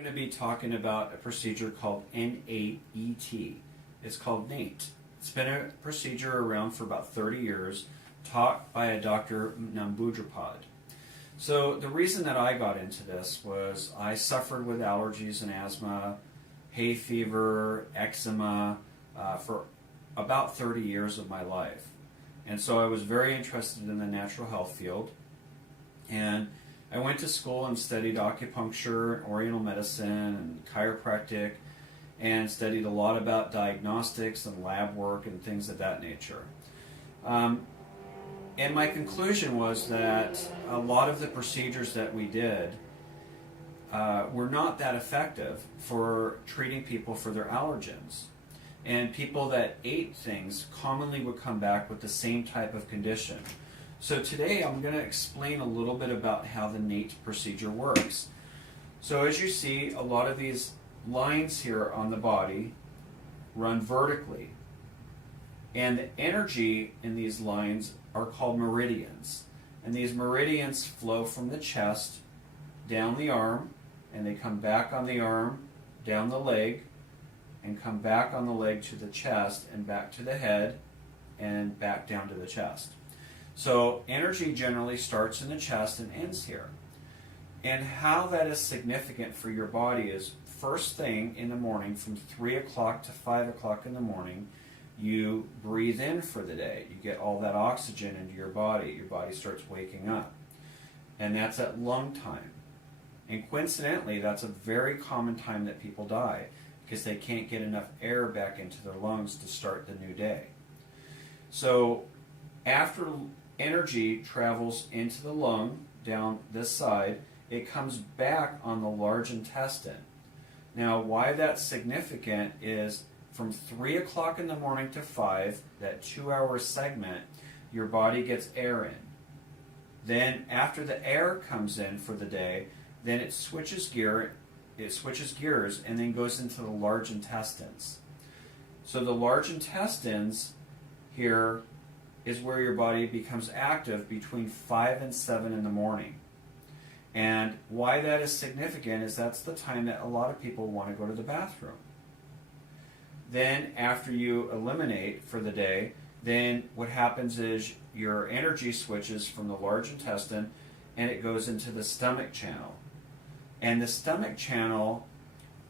We're going to be talking about a procedure called NAET. It's called NAET. It's been a procedure around for about 30 years, taught by a Dr. Namboodrapad. So the reason that I got into this was I suffered with allergies and asthma, hay fever, eczema for about 30 years of my life. And so I was very interested in the natural health field. And I went to school and studied acupuncture, oriental medicine, and chiropractic, and studied a lot about diagnostics and lab work and things of that nature. And my conclusion was that a lot of the procedures that we did were not that effective for treating people for their allergens. And people that ate things commonly would come back with the same type of condition. So today I'm going to explain a little bit about how the NAET procedure works. So as you see, a lot of these lines here on the body run vertically. And the energy in these lines are called meridians. And these meridians flow from the chest down the arm, and they come back on the arm, down the leg, and come back on the leg to the chest, and back to the head, and back down to the chest. So energy generally starts in the chest and ends here. And how that is significant for your body is first thing in the morning from 3 o'clock to 5 o'clock in the morning, you breathe in for the day. You get all that oxygen into your body. Your body starts waking up. And that's at lung time. And coincidentally, that's a very common time that people die because they can't get enough air back into their lungs to start the new day. So after energy travels into the lung down this side, it comes back on the large intestine. Now, why that's significant is from 3 o'clock in the morning to 5, that 2-hour segment, your body gets air in. Then after the air comes in for the day, then it switches gears and then goes into the large intestines. So the large intestines here is where your body becomes active between 5 and 7 in the morning. And why that is significant is that's the time that a lot of people want to go to the bathroom. Then after you eliminate for the day, then what happens is your energy switches from the large intestine and it goes into the stomach channel. And the stomach channel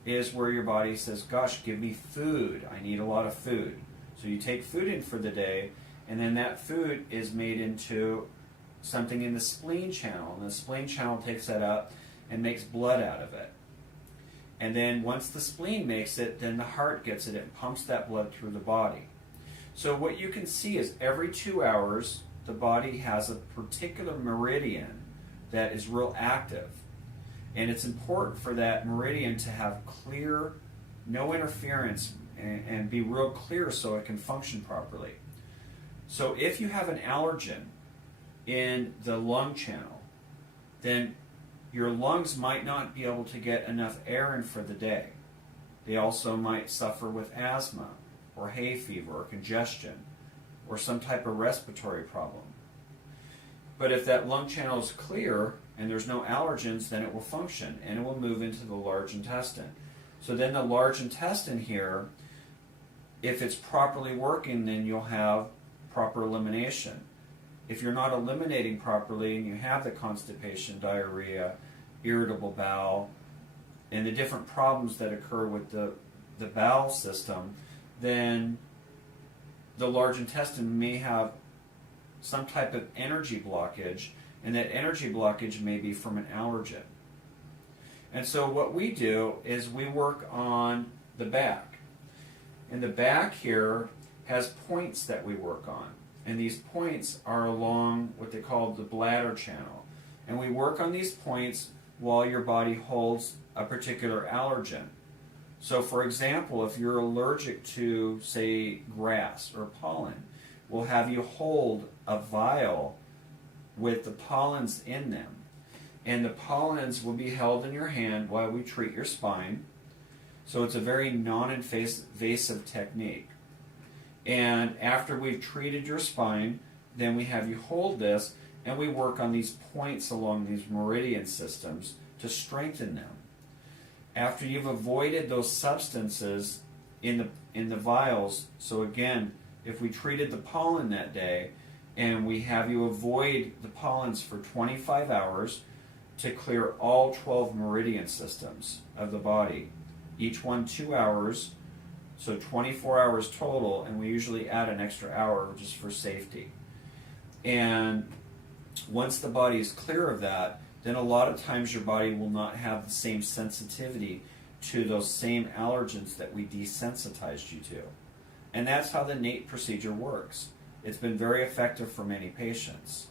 is where your body says, gosh, give me food. I need a lot of food. So you take food in for the day, and then that food is made into something in the spleen channel. And the spleen channel takes that up and makes blood out of it. And then once the spleen makes it, then the heart gets it and pumps that blood through the body. So what you can see is every 2 hours, the body has a particular meridian that is real active. And it's important for that meridian to have clear, no interference, and be real clear so it can function properly. So if you have an allergen in the lung channel, then your lungs might not be able to get enough air in for the day. They also might suffer with asthma or hay fever or congestion or some type of respiratory problem. But if that lung channel is clear and there's no allergens, then it will function and it will move into the large intestine. So then the large intestine here, if it's properly working, then you'll have proper elimination. If you're not eliminating properly and you have the constipation, diarrhea, irritable bowel, and the different problems that occur with the bowel system, then the large intestine may have some type of energy blockage, and that energy blockage may be from an allergen. And so what we do is we work on the back. And the back here has points that we work on. And these points are along what they call the bladder channel. And we work on these points while your body holds a particular allergen. So for example, if you're allergic to, say, grass or pollen, we'll have you hold a vial with the pollens in them. And the pollens will be held in your hand while we treat your spine. So it's a very non-invasive technique. And after we've treated your spine, then we have you hold this and we work on these points along these meridian systems to strengthen them. after you've avoided those substances in the vials, so again, if we treated the pollen that day and we have you avoid the pollens for 25 hours to clear all 12 meridian systems of the body, each one 2 hours, so 24 hours total, and we usually add an extra hour just for safety. And once the body is clear of that, then a lot of times your body will not have the same sensitivity to those same allergens that we desensitized you to. And that's how the NAET procedure works. It's been very effective for many patients.